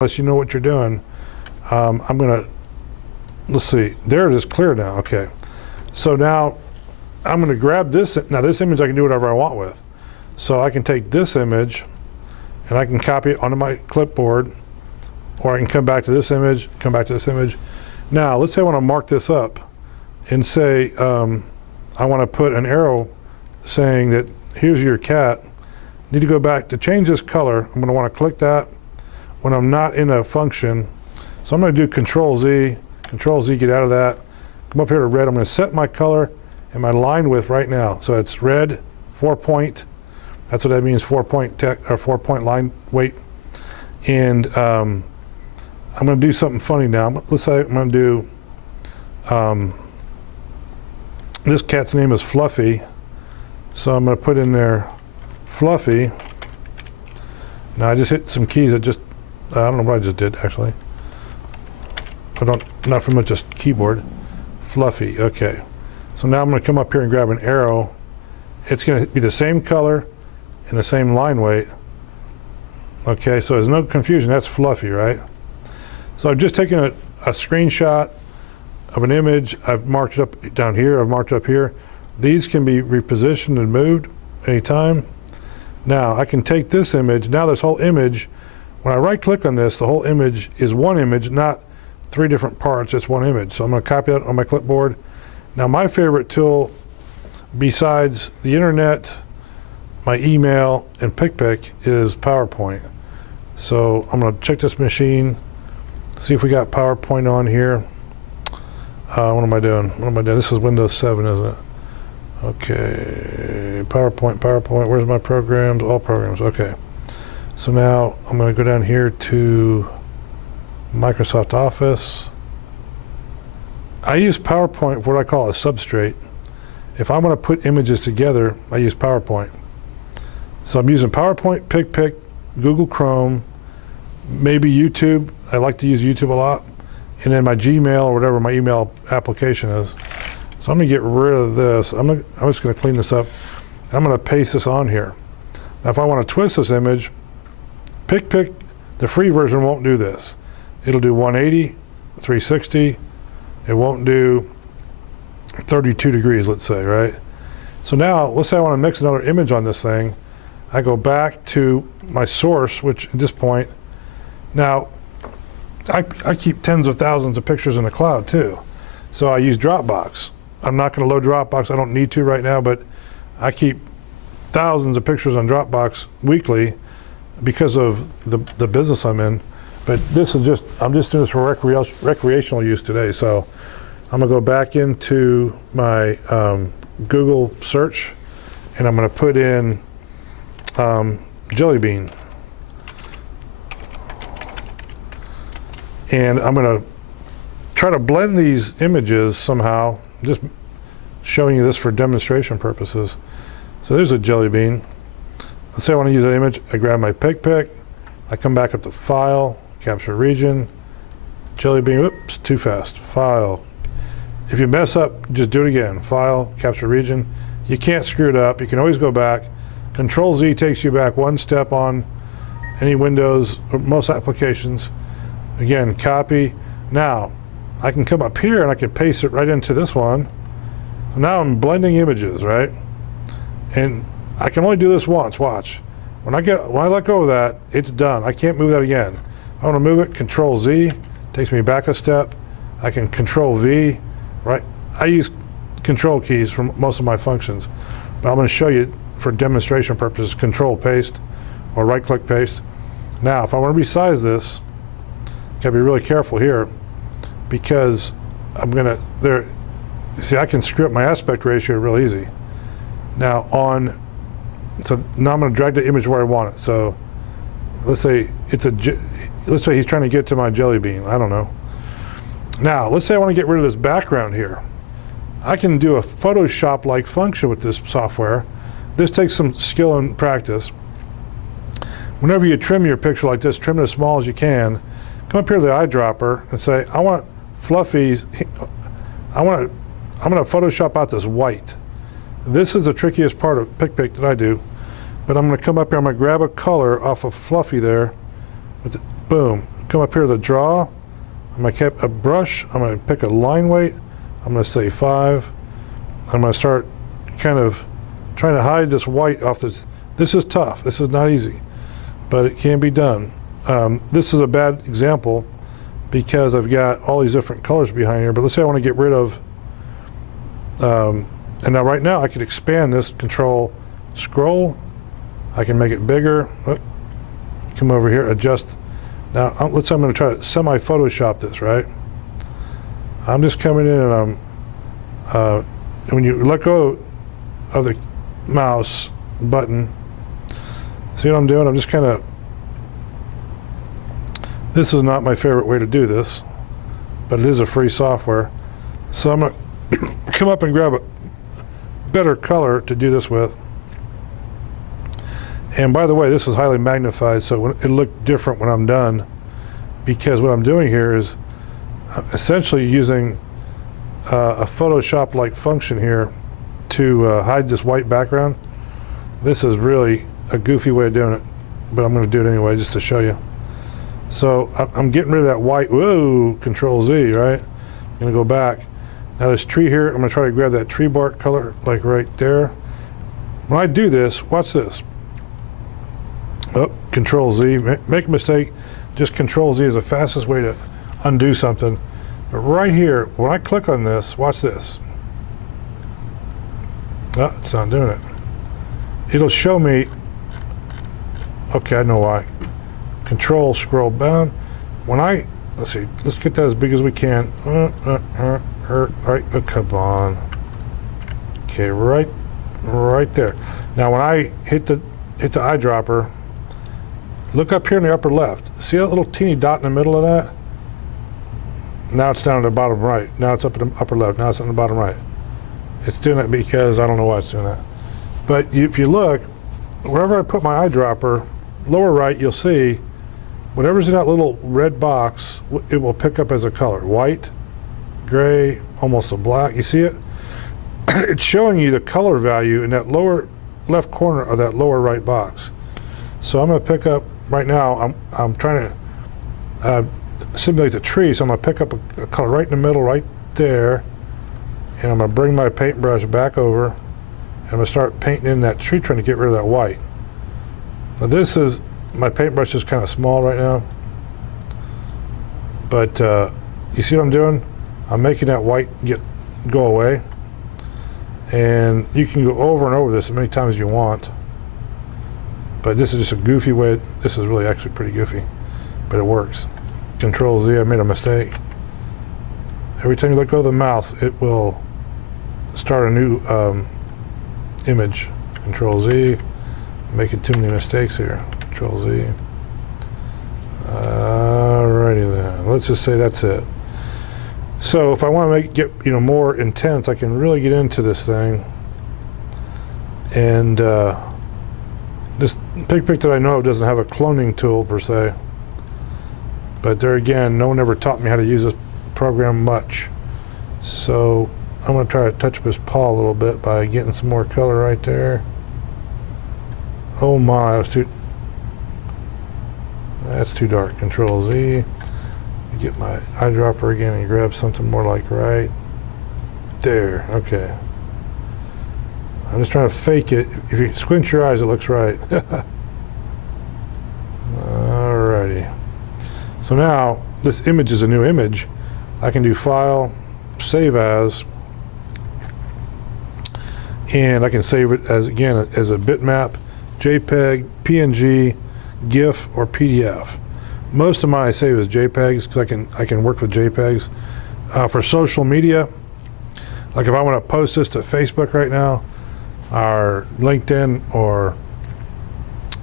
unless you know what you're doing. I'm gonna, let's see, there it is clear now, okay. So now I'm gonna grab this, now this image I can do whatever I want with. So I can take this image and I can copy it onto my clipboard, or I can come back to this image, come back to this image. Now let's say I wanna mark this up and say, I wanna put an arrow saying that here's your cat. Need to go back to change this color. I'm gonna wanna click that when I'm not in a function. So I'm gonna do Control Z, get out of that. Come up here to red, I'm gonna set my color and my line width right now. So it's red, 4-point, that's what that means, 4-point line weight. And I'm gonna do something funny now. Let's say I'm gonna do, this cat's name is Fluffy. So I'm gonna put in there Fluffy. Now I just hit some keys that just, I don't know what I just did actually. Not from just keyboard. Fluffy, okay. So now I'm gonna come up here and grab an arrow. It's gonna be the same color and the same line weight. Okay, so there's no confusion, that's Fluffy, right? So I've just taken a screenshot of an image. I've marked it up down here, I've marked it up here. These can be repositioned and moved anytime. Now I can take this image, now this whole image, when I right click on this, the whole image is one image, not 3 different parts, it's one image. So I'm gonna copy that on my clipboard. Now my favorite tool, besides the internet, my email, and PicPick, is PowerPoint. So I'm gonna check this machine, see if we got PowerPoint on here. What am I doing? This is Windows 7, isn't it? Okay, PowerPoint, where's my programs? All programs, okay. So now I'm gonna go down here to Microsoft Office. I use PowerPoint for what I call a substrate. If I want to put images together, I use PowerPoint. So I'm using PowerPoint, PicPick, Google Chrome, maybe YouTube. I like to use YouTube a lot. And then my Gmail or whatever my email application is. So I'm gonna get rid of this. I'm just gonna clean this up. I'm gonna paste this on here. Now if I want to twist this image, PicPick, the free version won't do this. It'll do 180, 360. It won't do 32 degrees, let's say, right? So now, let's say I want to mix another image on this thing. I go back to my source, which at this point, now, I keep tens of thousands of pictures in the cloud too. So I use Dropbox. I'm not going to load Dropbox, I don't need to right now, but I keep thousands of pictures on Dropbox weekly because of the business I'm in. But this is just, I'm just doing this for recreational use today. So I'm gonna go back into my Google search and I'm gonna put in Jelly Bean. And I'm gonna try to blend these images somehow, just showing you this for demonstration purposes. So there's a Jelly Bean. Let's say I wanna use an image, I grab my PicPick, I come back up to File, Capture Region, Jelly Bean, whoops, too fast, File. If you mess up, just do it again, File, Capture Region. You can't screw it up, you can always go back. Control Z takes you back one step on any Windows, or most applications. Again, copy. Now, I can come up here and I can paste it right into this one. So now I'm blending images, right? And I can only do this once, watch. When I let go of that, it's done. I can't move that again. I want to move it, Control Z, takes me back a step. I can Control V, right? I use control keys for most of my functions, but I'm going to show you for demonstration purposes, Control Paste or right click paste. Now, if I want to resize this, gotta be really careful here because I'm going to, see, I can screw up my aspect ratio real easy. Now so now I'm going to drag the image where I want it. So let's say let's say he's trying to get to my Jelly Bean. I don't know. Now let's say I want to get rid of this background here. I can do a Photoshop-like function with this software. This takes some skill and practice. Whenever you trim your picture like this, trim it as small as you can. Come up here to the eyedropper and say, I want Fluffy's. I'm going to Photoshop out this white. This is the trickiest part of PicPick that I do, but I'm going to come up here, I'm going to grab a color off of Fluffy there, boom, come up here to the draw. I'm going to keep a brush. I'm going to pick a line weight. I'm going to say 5. I'm going to start kind of trying to hide this white off this. This is tough. This is not easy, but it can be done. This is a bad example because I've got all these different colors behind here, but let's say I want to get rid of, and now right now I could expand this, control scroll. I can make it bigger. Oh, come over here, adjust. Now let's say I'm going to try to semi-Photoshop this, right? I'm just coming in and when you let go of the mouse button, see what I'm doing? I'm just kind of, this is not my favorite way to do this, but it is a free software. So I'm going to come up and grab a better color to do this with. And by the way, this is highly magnified, so it'll look different when I'm done, because what I'm doing here is essentially using a Photoshop-like function here to hide this white background. This is really a goofy way of doing it, but I'm going to do it anyway just to show you. So I'm getting rid of that white. Whoa, Control Z, right? I'm going to go back. Now this tree here, I'm going to try to grab that tree bark color, like right there. When I do this, watch this. Oh, Control Z, make a mistake. Just Control Z is the fastest way to undo something. But right here, when I click on this, watch this. Oh, it's not doing it. It'll show me, okay, I know why. Control, scroll down. When I, let's see, let's get that as big as we can. Right, oh, come on. Okay, right there. Now when I hit the eyedropper, look up here in the upper left. See that little teeny dot in the middle of that? Now it's down in the bottom right. Now it's up in the upper left. Now it's in the bottom right. It's doing it because I don't know why it's doing that. But if you look, wherever I put my eyedropper, lower right, you'll see whatever's in that little red box, it will pick up as a color. White, gray, almost a black. You see it? It's showing you the color value in that lower left corner of that lower right box. So I'm going to pick up, right now, I'm trying to simulate the tree, so I'm going to pick up a color right in the middle, right there, and I'm going to bring my paintbrush back over, and I'm going to start painting in that tree, trying to get rid of that white. Now this is, my paintbrush is kind of small right now, but you see what I'm doing? I'm making that white go away, and you can go over and over this as many times as you want, but this is just a goofy way. This is really actually pretty goofy, but it works. Control Z, I made a mistake. Every time you let go of the mouse, it will start a new image. Control Z, making too many mistakes here. Control Z. Alrighty then, let's just say that's it. So if I want to get more intense, I can really get into this thing. And this PicPick that I know of doesn't have a cloning tool per se. But there again, no one ever taught me how to use this program much. So I'm going to try to touch up his paw a little bit by getting some more color right there. Oh my, that's too dark. Control Z. Get my eyedropper again and grab something more like right there. Okay. I'm just trying to fake it. If you squint your eyes, it looks right. Alrighty. So now this image is a new image. I can do File, Save As, and I can save it as, again, as a bitmap, JPEG, PNG, GIF, or PDF. Most of mine I save as JPEGs because I can work with JPEGs. For social media, like if I want to post this to Facebook right now, or LinkedIn, or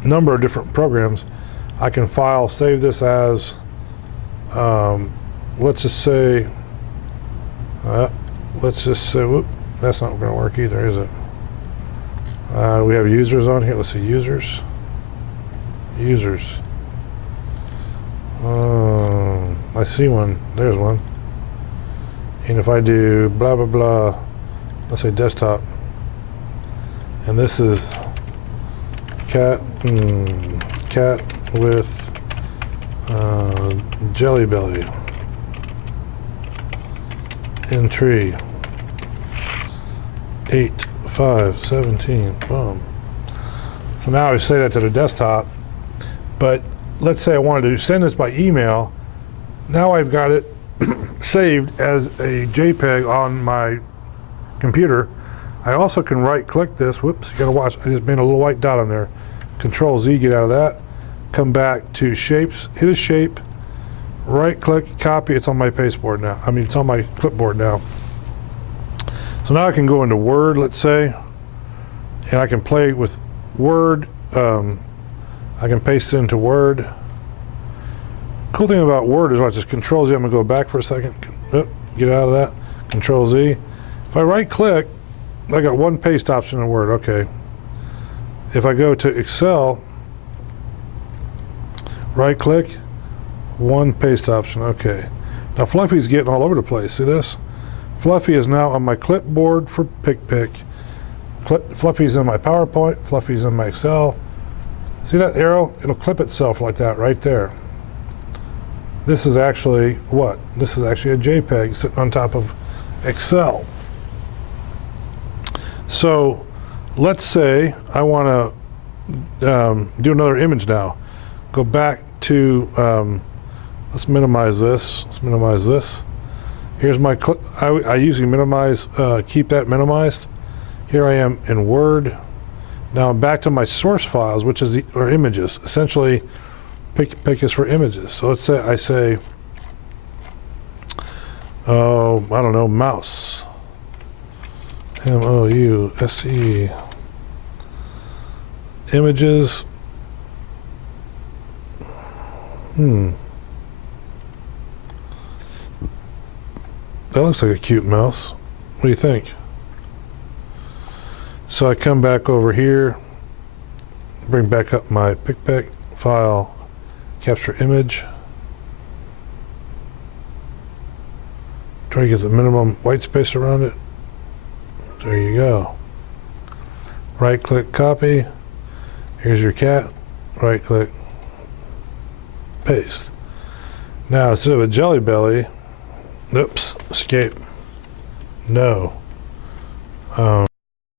a number of different programs, I can file, save this as, let's just say, whoop, that's not going to work either, is it? We have users on here. Let's see, users. I see one. There's one. And if I do blah blah blah, let's say desktop, and this is cat with Jelly belly. In tree. 8, 5, 17. Boom. So now I say that to the desktop, but let's say I wanted to send this by email. Now I've got it saved as a JPEG on my computer. I also can right click this. Whoops, you gotta watch. I just made a little white dot on there. Control Z, get out of that. Come back to shapes, hit a shape, right click, copy. It's on my pasteboard now. I mean, it's on my clipboard now. So now I can go into Word, let's say, and I can play with Word. I can paste it into Word. Cool thing about Word is, watch this, Control Z. I'm gonna go back for a second. Get out of that. Control Z. If I right click, I got one paste option in Word. Okay. If I go to Excel, right click, one paste option. Okay. Now Fluffy's getting all over the place. See this? Fluffy is now on my clipboard for PicPick. Fluffy's in my PowerPoint. Fluffy's in my Excel. See that arrow? It'll clip itself like that right there. This is actually what? This is actually a JPEG sitting on top of Excel. So let's say I want to do another image now. Go back to, let's minimize this. Let's minimize this. Here's my, I usually minimize, keep that minimized. Here I am in Word. Now I'm back to my source files, which is or images. Essentially, PicPick is for images. So let's say I say, oh, I don't know, mouse. M-O-U-S-E. Images. That looks like a cute mouse. What do you think? So I come back over here, bring back up my PicPick file, capture image. Try to get the minimum white space around it. There you go. Right click, copy. Here's your cat. Right click, paste. Now instead of a jelly belly, oops, escape. No.